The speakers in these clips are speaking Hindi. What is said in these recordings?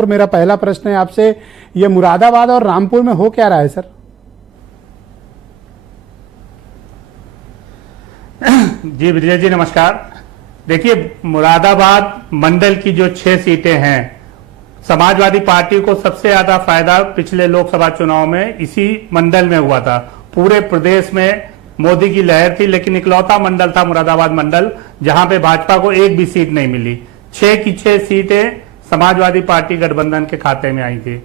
और मेरा पहला प्रश्न है आपसे, ये मुरादाबाद और रामपुर में हो क्या रहा है सर? जी विजय जी नमस्कार। देखिए, मुरादाबाद मंडल की जो 6 सीटें हैं, समाजवादी पार्टी को सबसे ज्यादा फायदा पिछले लोकसभा चुनाव में इसी मंडल में हुआ था। पूरे प्रदेश में मोदी की लहर थी, लेकिन इकलौता मंडल था मुरादाबाद मंडल जहां पे भाजपा को एक भी सीट नहीं मिली। 6 की 6 सीटें समाजवादी पार्टी गठबंधन के खाते में आई थी।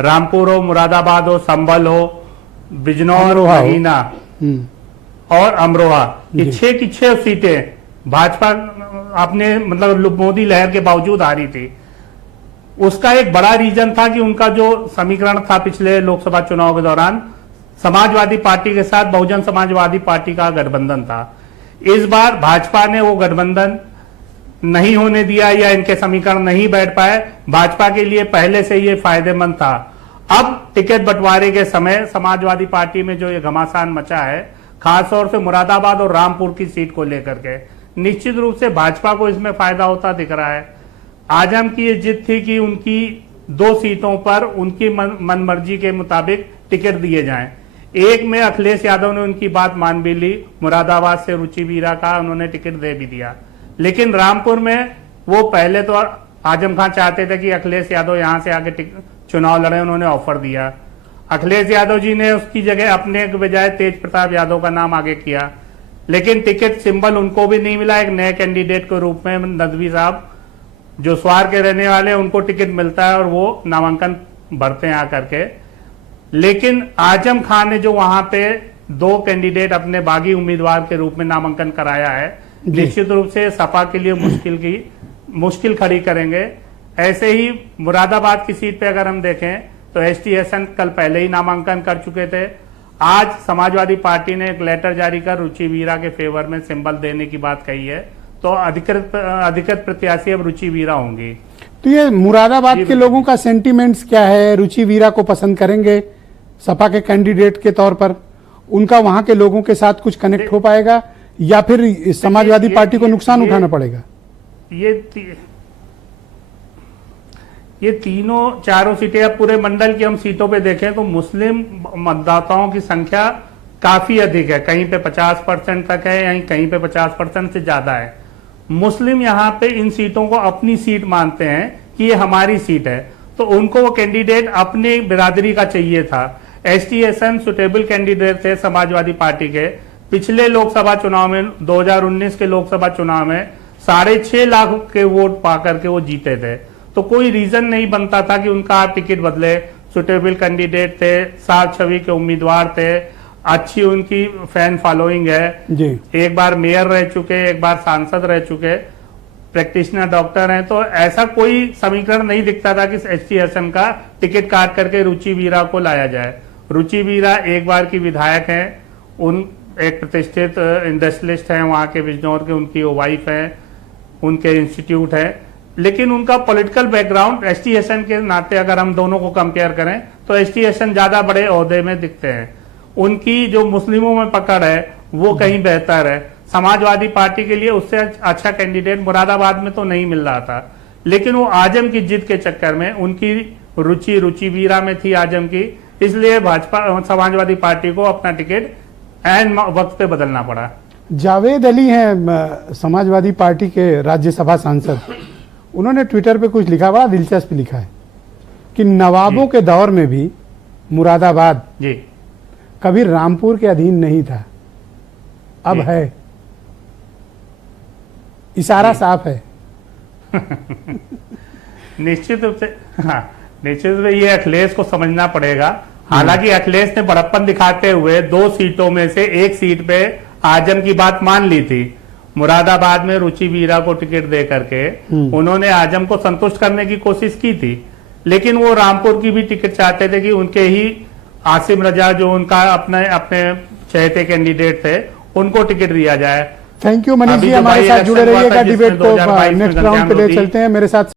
रामपुर हो, मुरादाबाद हो, संभल हो, बिजनौर, महीना और अमरोहा, ये 6 की 6 सीटें भाजपा अपने मतलब मोदी लहर के बावजूद हारी थी। उसका एक बड़ा रीजन था कि उनका जो समीकरण था पिछले लोकसभा चुनाव के दौरान, समाजवादी पार्टी के साथ बहुजन समाजवादी पार्टी का गठबंधन था। इस बार भाजपा ने वो गठबंधन नहीं होने दिया या इनके समीकरण नहीं बैठ पाए। भाजपा के लिए पहले से ये फायदेमंद था। अब टिकट बंटवारे के समय समाजवादी पार्टी में जो ये घमासान मचा है, खासतौर से मुरादाबाद और रामपुर की सीट को लेकर के, निश्चित रूप से भाजपा को इसमें फायदा होता दिख रहा है। आजम की ये जिद थी कि उनकी 2 सीटों पर उनकी मनमर्जी के मुताबिक टिकट दिए जाएं। एक में अखिलेश यादव ने उनकी बात मान भी ली, मुरादाबाद से रुचि वीरा का उन्होंने टिकट दे भी दिया। लेकिन रामपुर में वो पहले तो आजम खान चाहते थे कि अखिलेश यादव यहां से आके चुनाव लड़े, उन्होंने ऑफर दिया। अखिलेश यादव जी ने उसकी जगह अपने के बजाय तेज प्रताप यादव का नाम आगे किया, लेकिन टिकट सिंबल उनको भी नहीं मिला। एक नए कैंडिडेट के रूप में नदवी साहब जो स्वार के रहने वाले, उनको टिकट मिलता है और वो नामांकन भरते हैं आकर के। लेकिन आजम खान ने जो वहां पे 2 कैंडिडेट अपने बागी उम्मीदवार के रूप में नामांकन कराया है, निश्चित रूप से सपा के लिए मुश्किल खड़ी करेंगे। ऐसे ही मुरादाबाद की सीट पे अगर हम देखें तो एसटी हसन कल पहले ही नामांकन कर चुके थे। आज समाजवादी पार्टी ने एक लेटर जारी कर रुचि वीरा के फेवर में सिंबल देने की बात कही है, तो अधिकृत प्रत्याशी अब रुचि वीरा होंगी। तो ये मुरादाबाद के लोगों का सेंटीमेंट्स क्या है? रुचि वीरा को पसंद करेंगे सपा के कैंडिडेट के तौर पर? उनका वहां के लोगों के साथ कुछ कनेक्ट हो पाएगा या फिर समाजवादी पार्टी को नुकसान उठाना पड़ेगा? ये तीनों चारों सीटें, अब पूरे मंडल की हम सीटों पे देखें तो मुस्लिम मतदाताओं की संख्या काफी अधिक है। कहीं पे 50% तक है, कहीं पे 50% से ज्यादा है। मुस्लिम यहाँ पे इन सीटों को अपनी सीट मानते हैं कि ये हमारी सीट है, तो उनको वो कैंडिडेट अपनी बिरादरी का चाहिए था। एसटी हसन सुटेबल कैंडिडेट थे समाजवादी पार्टी के। पिछले लोकसभा चुनाव में 2019 के लोकसभा चुनाव में 6.5 लाख के वोट पाकर के वो जीते थे, तो कोई रीजन नहीं बनता था कि उनका आप टिकट बदले। सुटेबल कैंडिडेट थे, साफ छवि के उम्मीदवार थे, अच्छी उनकी फैन फॉलोइंग है जी। एक बार मेयर रह चुके, एक बार सांसद रह चुके, प्रैक्टिशनर डॉक्टर हैं, तो ऐसा कोई समीकरण नहीं दिखता था कि एसटी हसन का टिकट काट करके रुचि वीरा को लाया जाए। रुचि वीरा एक बार की विधायक हैं, उन एक प्रतिष्ठित इंडस्ट्रियलिस्ट हैं वहां के बिजनौर के, उनकी वाइफ है, उनके इंस्टीट्यूट है, लेकिन उनका पॉलिटिकल बैकग्राउंड एसटी हसन के नाते अगर हम दोनों को कंपेयर करें तो एसटी हसन ज्यादा बड़े ओहदे में दिखते हैं। उनकी जो मुस्लिमों में पकड़ है वो कहीं बेहतर है। समाजवादी पार्टी के लिए उससे अच्छा कैंडिडेट मुरादाबाद में तो नहीं मिल रहा था, लेकिन वो आजम की जिद के चक्कर में उनकी रुचि वीरा में थी आजम की, इसलिए भाजपा समाजवादी पार्टी को अपना टिकट ऐन वक्त पे बदलना पड़ा। जावेद अली हैं समाजवादी पार्टी के राज्यसभा सांसद, उन्होंने ट्विटर पे कुछ लिखा, बड़ा दिलचस्प लिखा है कि नवाबों के दौर में भी मुरादाबाद जी कभी रामपुर के अधीन नहीं था, अब है। इशारा साफ है। निश्चित रूप से, हाँ, निश्चित रूप से ये अखिलेश को समझना पड़ेगा। हालांकि अखिलेश ने बड़प्पन दिखाते हुए 2 सीटों में से 1 सीट पे आजम की बात मान ली थी। मुरादाबाद में रुचि वीरा को टिकट दे करके उन्होंने आजम को संतुष्ट करने की कोशिश की थी, लेकिन वो रामपुर की भी टिकट चाहते थे कि उनके ही आसिम रजा जो उनका अपने चहेते कैंडिडेट थे, उनको टिकट दिया जाए। थैंक यू मनीष जी, हमारे साथ जुड़े रहिएगा। डिबेट को नेक्स्ट राउंड पे ले चलते हैं मेरे साथ।